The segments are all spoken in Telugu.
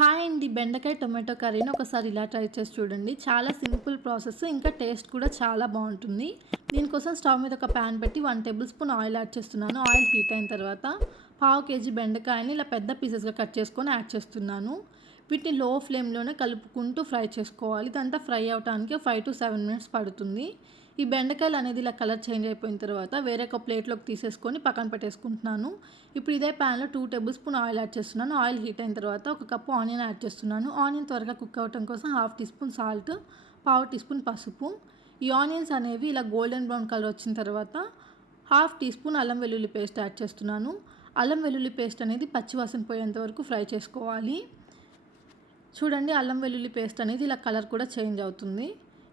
హాయ్ అండి బెండకాయ టొమాటో కర్రీని ఒకసారి ఇలా ట్రై చేసి చూడండి. చాలా సింపుల్ ప్రాసెస్ ఇంకా టేస్ట్ కూడా చాలా బాగుంటుంది. దీనికోసం స్టవ్ మీద ఒక ప్యాన్ పెట్టి one tablespoon oil add చేస్తున్నాను. ఆయిల్ హీట్ అయిన తర్వాత పావు కేజీ బెండకాయని ఇలా పెద్ద పీసెస్గా కట్ చేసుకొని యాడ్ చేస్తున్నాను. వీటిని లో ఫ్లేమ్లోనే కలుపుకుంటూ ఫ్రై చేసుకోవాలి. ఇదంతా ఫ్రై అవడానికి ఫైవ్ టు సెవెన్ మినిట్స్ పడుతుంది. ఈ బెండకాయలు అనేది ఇలా కలర్ చేంజ్ అయిపోయిన తర్వాత వేరే ఒక ప్లేట్లోకి తీసేసుకొని పక్కన పెట్టేసుకుంటున్నాను. ఇప్పుడు ఇదే ప్యాన్లో two tablespoon oil add చేస్తున్నాను. ఆయిల్ హీట్ అయిన తర్వాత ఒక కప్పు ఆనియన్ యాడ్ చేస్తున్నాను. ఆనియన్ త్వరగా కుక్ అవ్వటం కోసం హాఫ్ టీ స్పూన్ సాల్ట్ పావు టీ స్పూన్ పసుపు. ఈ ఆనియన్స్ అనేవి ఇలా గోల్డెన్ బ్రౌన్ కలర్ వచ్చిన తర్వాత హాఫ్ టీ స్పూన్ అల్లం వెల్లుల్లి పేస్ట్ యాడ్ చేస్తున్నాను. అల్లం వెల్లుల్లి పేస్ట్ అనేది పచ్చివాసన పోయేంత వరకు ఫ్రై చేసుకోవాలి. చూడండి అల్లం వెల్లుల్లి పేస్ట్ అనేది ఇలా కలర్ కూడా చేంజ్ అవుతుంది.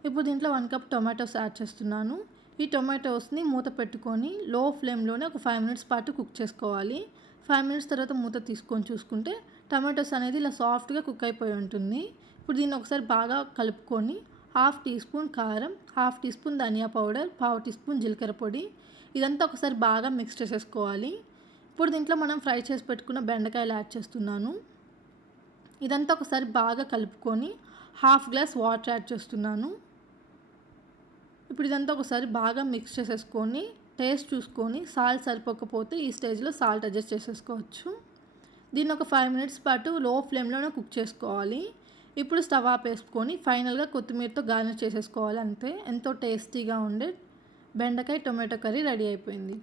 ఇప్పుడు దీంట్లో వన్ కప్ టొమాటోస్ యాడ్ చేస్తున్నాను. ఈ టొమాటోస్ని మూత పెట్టుకొని లో ఫ్లేమ్లోనే ఒక ఫైవ్ మినిట్స్ పాటు కుక్ చేసుకోవాలి. ఫైవ్ మినిట్స్ తర్వాత మూత తీసుకొని చూసుకుంటే టమాటోస్ అనేది ఇలా సాఫ్ట్గా కుక్ అయిపోయి ఉంటుంది. ఇప్పుడు దీన్ని ఒకసారి బాగా కలుపుకొని హాఫ్ టీ స్పూన్ కారం హాఫ్ టీ స్పూన్ ధనియా పౌడర్ పావు టీ స్పూన్ జీలకర్ర పొడి ఇదంతా ఒకసారి బాగా మిక్స్ చేసేసుకోవాలి. ఇప్పుడు దీంట్లో మనం ఫ్రై చేసి పెట్టుకున్న బెండకాయలు యాడ్ చేస్తున్నాను. ఇదంతా ఒకసారి బాగా కలుపుకొని హాఫ్ గ్లాస్ వాటర్ యాడ్ చేస్తున్నాను. ఇప్పుడు ఇదంతా ఒకసారి బాగా మిక్స్ చేసేసుకొని టేస్ట్ చూసుకొని సాల్ట్ సరిపోకపోతే ఈ స్టేజ్లో సాల్ట్ అడ్జస్ట్ చేసేసుకోవచ్చు. దీన్ని ఒక ఫైవ్ మినిట్స్ పాటు లో ఫ్లేమ్లోనే కుక్ చేసుకోవాలి. ఇప్పుడు స్టవ్ ఆపేసుకొని ఫైనల్గా కొత్తిమీరతో గార్నిష్ చేసేసుకోవాలి అంతే. ఎంతో టేస్టీగా ఉండే బెండకాయ టొమాటో కర్రీ రెడీ అయిపోయింది.